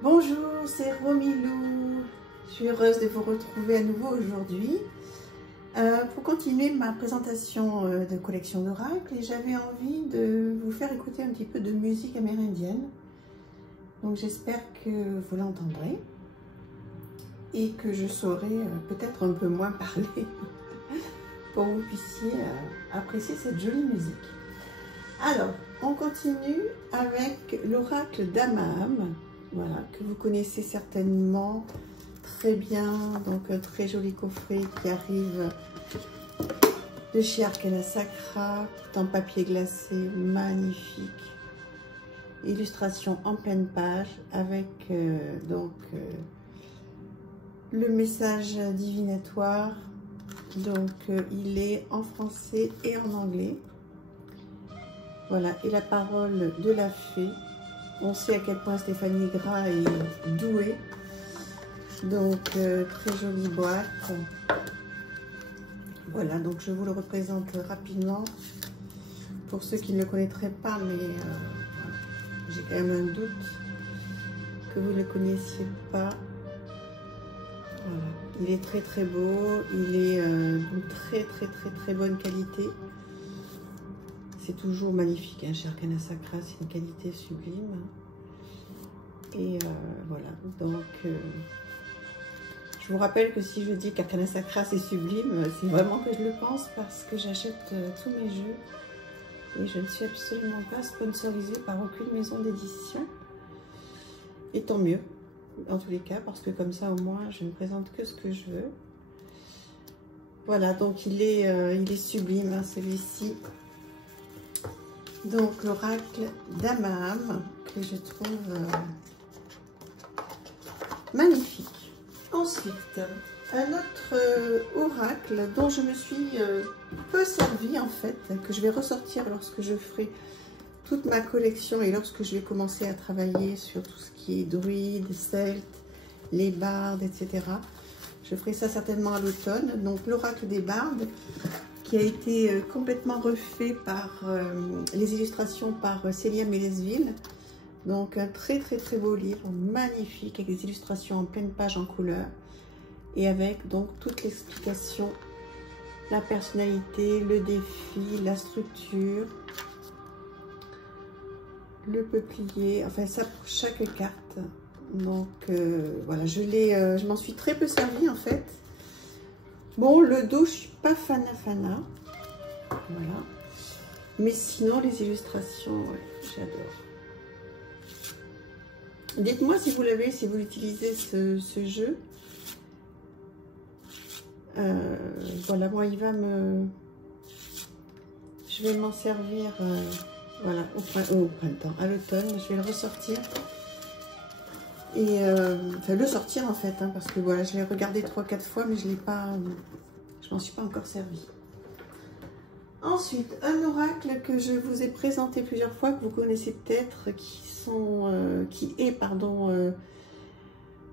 Bonjour, c'est Romilou. Je suis heureuse de vous retrouver à nouveau aujourd'hui pour continuer ma présentation de collection d'oracles, et j'avais envie de vous faire écouter un petit peu de musique amérindienne. Donc j'espère que vous l'entendrez et que je saurai peut-être un peu moins parler pour que vous puissiez apprécier cette jolie musique. Alors, on continue avec l'oracle d'Amaham, voilà, que vous connaissez certainement très bien. Donc un très joli coffret qui arrive de chez Arcana Sacra, tout en papier glacé, magnifique. Illustration en pleine page avec le message divinatoire. Donc il est en français et en anglais. Voilà, et la parole de la fée. On sait à quel point Stéphanie Gras est douée. Donc très jolie boîte. Voilà, donc je vous le représente rapidement pour ceux qui ne le connaîtraient pas, mais j'ai quand même un doute que vous ne le connaissiez pas. Voilà, il est très très beau, il est d'une très bonne qualité. C'est toujours magnifique, hein, chez Arcana Sacra, c'est une qualité sublime. Et voilà, donc je vous rappelle que si je dis qu'Arcana Sacra c'est sublime, c'est vraiment que je le pense, parce que j'achète tous mes jeux et je ne suis absolument pas sponsorisée par aucune maison d'édition. Et tant mieux, en tous les cas, parce que comme ça au moins je ne présente que ce que je veux. Voilà, donc il est sublime, hein, celui-ci. Donc l'oracle d'Amaham, que je trouve magnifique. Ensuite, un autre oracle dont je me suis peu servi en fait, que je vais ressortir lorsque je ferai toute ma collection et lorsque je vais commencer à travailler sur tout ce qui est druide, celte, les bardes, etc. Je ferai ça certainement à l'automne. Donc l'oracle des bardes, qui a été complètement refait par les illustrations par Célia Mélesville. Donc un très beau livre, magnifique, avec des illustrations en pleine page en couleur, et avec donc toute l'explication, la personnalité, le défi, la structure, le peuplier, enfin ça pour chaque carte. Donc voilà, je m'en suis très peu servie en fait. Bon, le dos, je suis pas fana, voilà. Mais sinon, les illustrations, ouais, j'adore. Dites-moi si vous l'avez, si vous utilisez ce jeu. Voilà, moi, je vais m'en servir, voilà, au printemps, à l'automne. Je vais le ressortir. Et enfin le sortir en fait, hein, parce que voilà, je l'ai regardé 3-4 fois, mais je m'en suis pas encore servi. Ensuite, un oracle que je vous ai présenté plusieurs fois, que vous connaissez peut-être,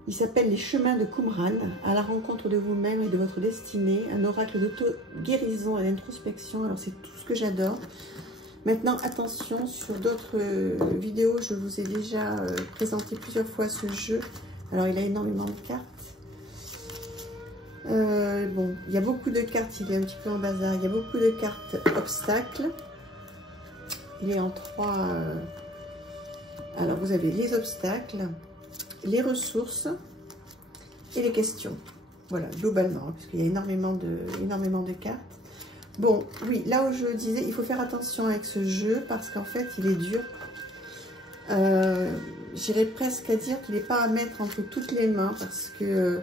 il s'appelle les chemins de Qumran, à la rencontre de vous-même et de votre destinée, un oracle d'auto-guérison et d'introspection. Alors c'est tout ce que j'adore. Maintenant, attention, sur d'autres vidéos, je vous ai déjà présenté plusieurs fois ce jeu. Alors, il a énormément de cartes. Bon, il y a beaucoup de cartes, il est un petit peu en bazar. Il y a beaucoup de cartes obstacles. Il est en 3. Alors, vous avez les obstacles, les ressources et les questions. Voilà, globalement, parce qu'il y a énormément de cartes. Bon, oui, là où je disais, il faut faire attention avec ce jeu parce qu'en fait, il est dur. J'irais presque à dire qu'il n'est pas à mettre entre toutes les mains parce que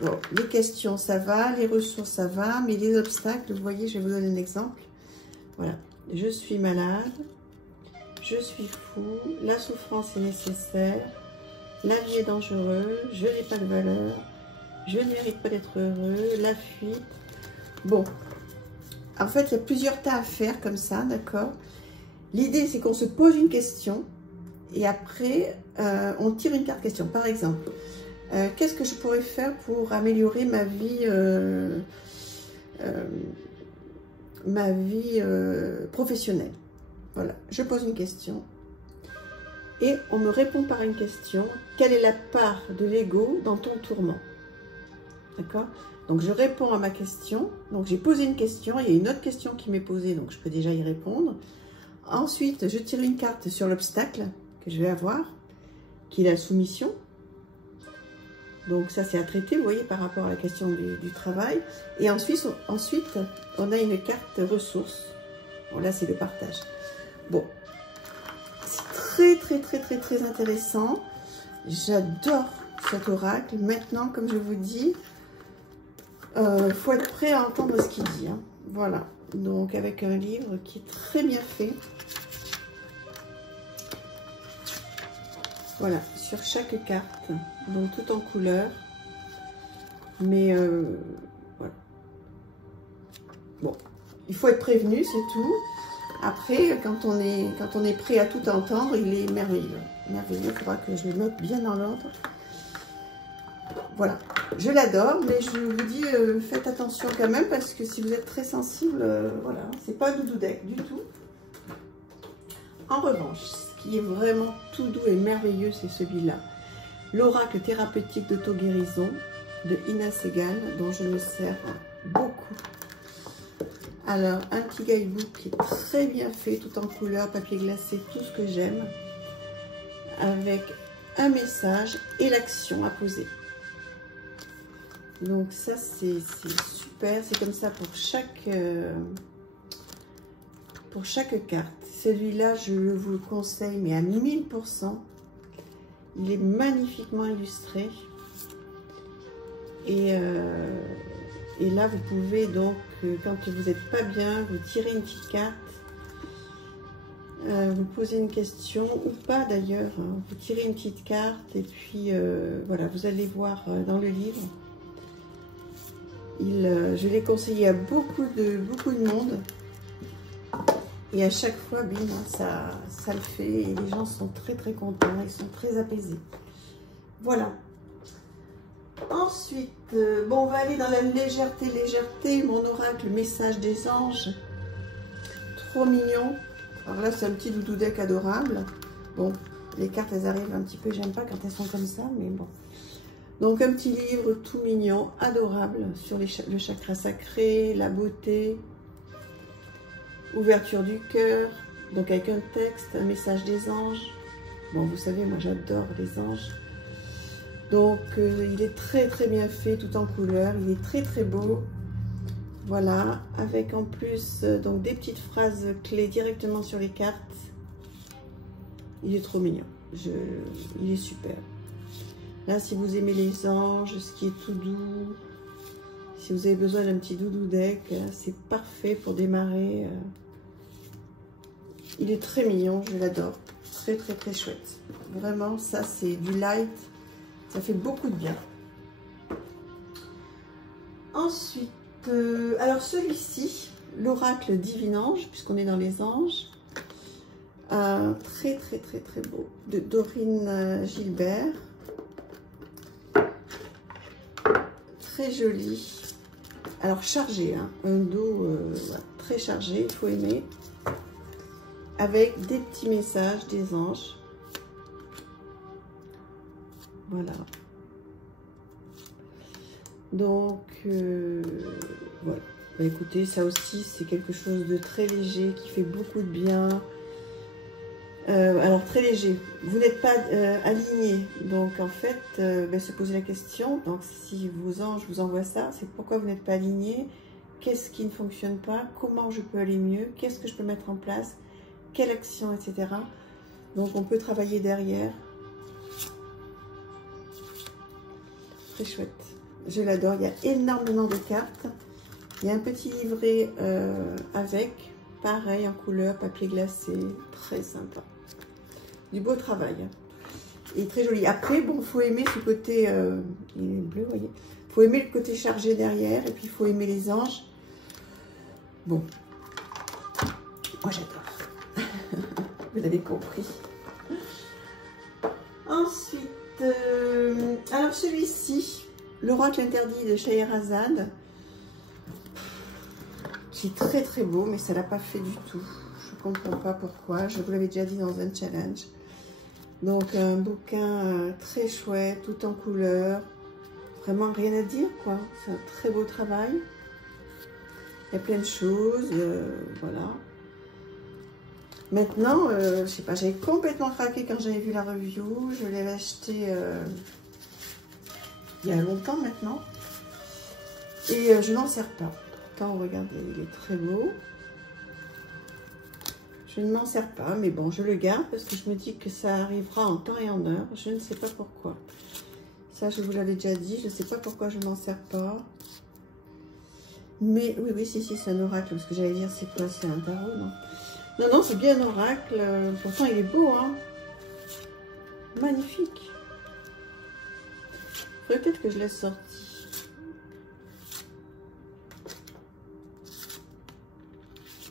bon, les questions, ça va, les ressources, ça va, mais les obstacles, vous voyez, je vais vous donner un exemple. Voilà, je suis malade, je suis fou, la souffrance est nécessaire, la vie est dangereuse, je n'ai pas de valeur, je ne mérite pas d'être heureux, la fuite. Bon, en fait, il y a plusieurs tas à faire comme ça, d'accord? L'idée, c'est qu'on se pose une question et après, on tire une carte question. Par exemple, qu'est-ce que je pourrais faire pour améliorer ma vie professionnelle? Voilà, je pose une question. et on me répond par une question. Quelle est la part de l'ego dans ton tourment? D'accord? Donc je réponds à ma question. Donc j'ai posé une question, il y a une autre question qui m'est posée, donc je peux déjà y répondre. Ensuite, je tire une carte sur l'obstacle que je vais avoir, qui est la soumission. Donc ça c'est à traiter, vous voyez, par rapport à la question du travail. Et ensuite, on a une carte ressources. Bon, là c'est le partage. Bon, c'est très intéressant. J'adore cet oracle. Maintenant, comme je vous dis, faut être prêt à entendre ce qu'il dit. Hein. Voilà, donc avec un livre qui est très bien fait. Voilà, sur chaque carte, donc tout en couleur. Mais voilà. Bon, il faut être prévenu, c'est tout. Après, quand on est prêt à tout entendre, il est merveilleux. Merveilleux, il faudra que je le note bien dans l'ordre. Voilà, je l'adore, mais je vous dis, faites attention quand même, parce que si vous êtes très sensible, voilà, c'est pas un doudou deck du tout. En revanche, ce qui est vraiment tout doux et merveilleux, c'est celui-là. L'oracle thérapeutique d'auto-guérison de Ina Segal, dont je me sers beaucoup. Alors, un petit guidebook qui est très bien fait, tout en couleur, papier glacé, tout ce que j'aime, avec un message et l'action à poser. Donc ça, c'est super, c'est comme ça pour chaque carte. Celui-là, je vous le conseille, mais à 1000%. Il est magnifiquement illustré. Et là, vous pouvez donc, quand vous n'êtes pas bien, vous tirez une petite carte, vous posez une question, ou pas d'ailleurs, hein, vous tirez une petite carte, et puis voilà, vous allez voir dans le livre. Je l'ai conseillé à beaucoup de monde. Et à chaque fois, bim, ça le fait. Et les gens sont très contents. Ils sont très apaisés. Voilà. Ensuite, bon, on va aller dans la légèreté. Mon oracle, message des anges. Trop mignon. Alors là, c'est un petit doudou deck adorable. Bon, les cartes, elles arrivent un petit peu. J'aime pas quand elles sont comme ça, mais bon. Donc, un petit livre tout mignon, adorable, sur le chakra sacré, la beauté, ouverture du cœur, donc avec un texte, un message des anges. Bon, vous savez, moi j'adore les anges. Donc, il est très bien fait, tout en couleur, il est très beau. Voilà, avec en plus donc des petites phrases clés directement sur les cartes. Il est trop mignon, il est super. Là, si vous aimez les anges, ce qui est tout doux, si vous avez besoin d'un petit doudou deck, c'est parfait pour démarrer. Il est très mignon, je l'adore. Très chouette. Vraiment, ça, c'est du light. Ça fait beaucoup de bien. Ensuite, alors celui-ci, l'oracle Divin Ange, puisqu'on est dans les anges. Très beau. De Dorine Gilbert. Très joli. Alors chargé, hein, un dos ouais, très chargé, il faut aimer. Avec des petits messages des anges. Voilà. Donc, voilà. Bah, écoutez, ça aussi, c'est quelque chose de très léger, qui fait beaucoup de bien. Alors, très léger. Vous n'êtes pas aligné. Donc, en fait, se poser la question. Donc, si vos anges vous envoient ça, c'est pourquoi vous n'êtes pas aligné. Qu'est-ce qui ne fonctionne pas? Comment je peux aller mieux? Qu'est-ce que je peux mettre en place? Quelle action, etc. Donc, on peut travailler derrière. Très chouette. Je l'adore. Il y a énormément de cartes. Il y a un petit livret avec, pareil, en couleur, papier glacé. Très sympa. Du beau travail. Et très joli. Après, bon, il faut aimer ce côté... il est bleu, vous voyez. Il faut aimer le côté chargé derrière. Et puis, il faut aimer les anges. Bon. Moi, j'adore. Vous l'avez compris. Ensuite, alors celui-ci, l'oracle interdit de Scheherazade, qui est très beau, mais ça l'a pas fait du tout. Je comprends pas pourquoi. Je vous l'avais déjà dit dans un challenge. Donc un bouquin très chouette, tout en couleur. Vraiment rien à dire quoi. C'est un très beau travail. Il y a plein de choses, voilà. Maintenant, je sais pas, j'avais complètement craqué quand j'avais vu la review. Je l'avais acheté il y a longtemps maintenant. Et je n'en sers pas. Pourtant, regardez, il est très beau. Je ne m'en sers pas, mais bon, je le garde parce que je me dis que ça arrivera en temps et en heure. Je ne sais pas pourquoi. Ça, je vous l'avais déjà dit. Je ne sais pas pourquoi je ne m'en sers pas. Mais oui, si, c'est un oracle. Parce que j'allais dire, c'est quoi? C'est un tarot, non? Non, c'est bien un oracle. Pourtant, il est beau, hein. Magnifique. Peut-être que je l'ai sorti.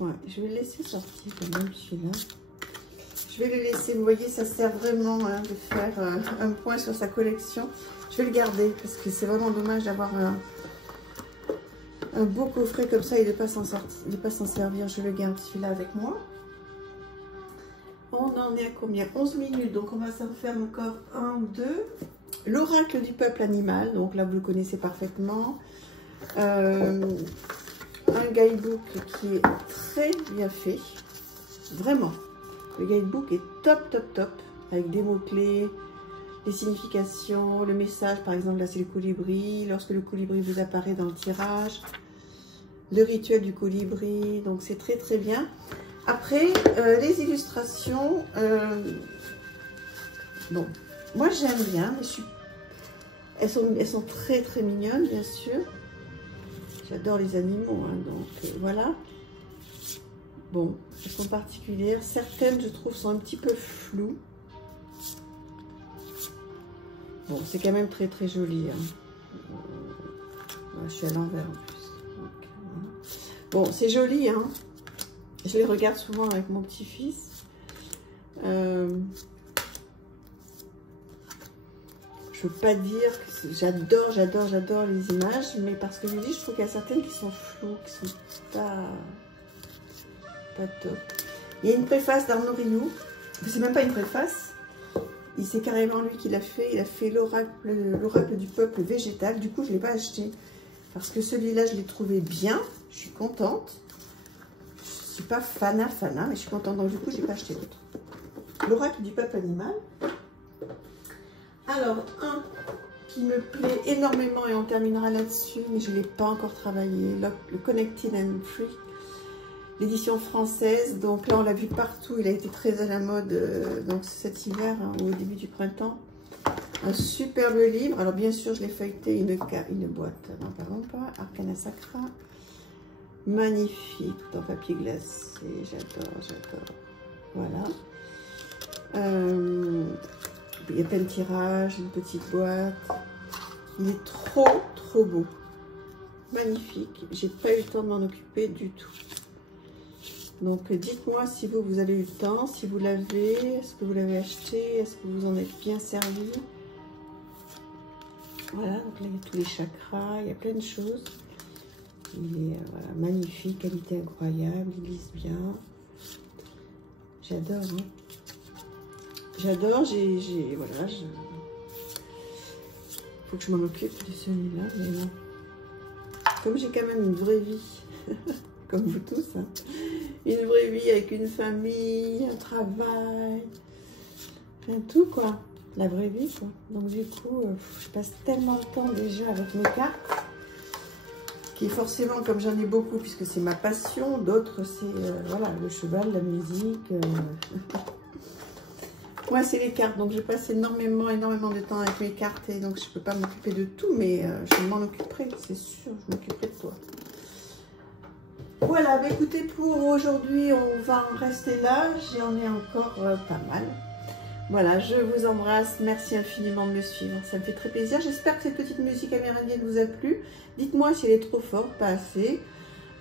Ouais, je vais le laisser sortir quand même celui-là. Je vais le laisser, vous voyez, ça sert vraiment hein, de faire un point sur sa collection. Je vais le garder parce que c'est vraiment dommage d'avoir un beau coffret comme ça et de ne pas s'en servir. Je le garde celui-là avec moi. On en est à combien? 11 minutes, donc on va s'en faire encore un ou deux. L'oracle du peuple animal, donc là vous le connaissez parfaitement. Un guidebook qui est très bien fait, vraiment. Le guidebook est top, avec des mots-clés, les significations, le message, par exemple là c'est le colibri, lorsque le colibri vous apparaît dans le tirage, le rituel du colibri, donc c'est très bien. Après, les illustrations, bon, moi j'aime bien, mais elles sont très mignonnes, bien sûr. J'adore les animaux, hein, donc voilà. Bon, elles sont particulières. Certaines, je trouve, sont un petit peu floues. Bon, c'est quand même très joli. Hein. Je suis à l'envers en plus. Donc, voilà. Bon, c'est joli, hein. Je les regarde souvent avec mon petit-fils. Je veux pas dire que j'adore les images, mais parce que je vous dis, je trouve qu'il y a certaines qui sont floues, qui sont pas top. Il y a une préface d'Arnaud Rioux. C'est même pas une préface. C'est carrément lui qui l'a fait. Il a fait l'oracle du peuple végétal. Du coup, je ne l'ai pas acheté. Parce que celui-là, je l'ai trouvé bien. Je suis contente. Je ne suis pas fana, mais je suis contente. Donc, du coup, je n'ai pas acheté l'autre. L'oracle du peuple animal. Alors, un qui me plaît énormément et on terminera là-dessus, mais je ne l'ai pas encore travaillé. Le Connected and Free. L'édition française, donc là on l'a vu partout, il a été très à la mode donc cet hiver hein, ou au début du printemps. Un superbe livre, alors bien sûr je l'ai feuilleté, une boîte, non pardon pas, Arcana Sacra, magnifique, tout en papier glacé, j'adore, voilà. Il y a plein de tirages, une petite boîte, il est trop beau, magnifique, j'ai pas eu le temps de m'en occuper du tout. Donc dites-moi si vous avez eu le temps, si vous l'avez, est-ce que vous l'avez acheté, est-ce que vous en êtes bien servi. Voilà, donc là il y a tous les chakras, il y a plein de choses. Il est voilà, magnifique, qualité incroyable, il lise bien. J'adore, hein. J'adore, voilà, faut que je m'en occupe de celui-là, mais non. Comme j'ai quand même une vraie vie, comme vous tous, hein. Une vraie vie avec une famille, un travail, un tout quoi, la vraie vie quoi. Donc du coup, je passe tellement de temps déjà avec mes cartes, qui forcément, comme j'en ai beaucoup, puisque c'est ma passion, d'autres c'est voilà, le cheval, la musique. Moi c'est les cartes, donc je passe énormément de temps avec mes cartes et donc je peux pas m'occuper de tout, mais je m'en occuperai, c'est sûr, je m'occuperai de toi. Voilà, bah écoutez, pour aujourd'hui, on va en rester là. J'en ai encore pas mal. Voilà, je vous embrasse. Merci infiniment de me suivre. Ça me fait très plaisir. J'espère que cette petite musique amérindienne vous a plu. Dites-moi si elle est trop forte, pas assez.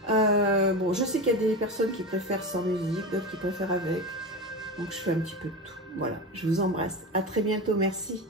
Bon, je sais qu'il y a des personnes qui préfèrent sans musique, d'autres qui préfèrent avec. Donc, je fais un petit peu de tout. Voilà, je vous embrasse. À très bientôt. Merci.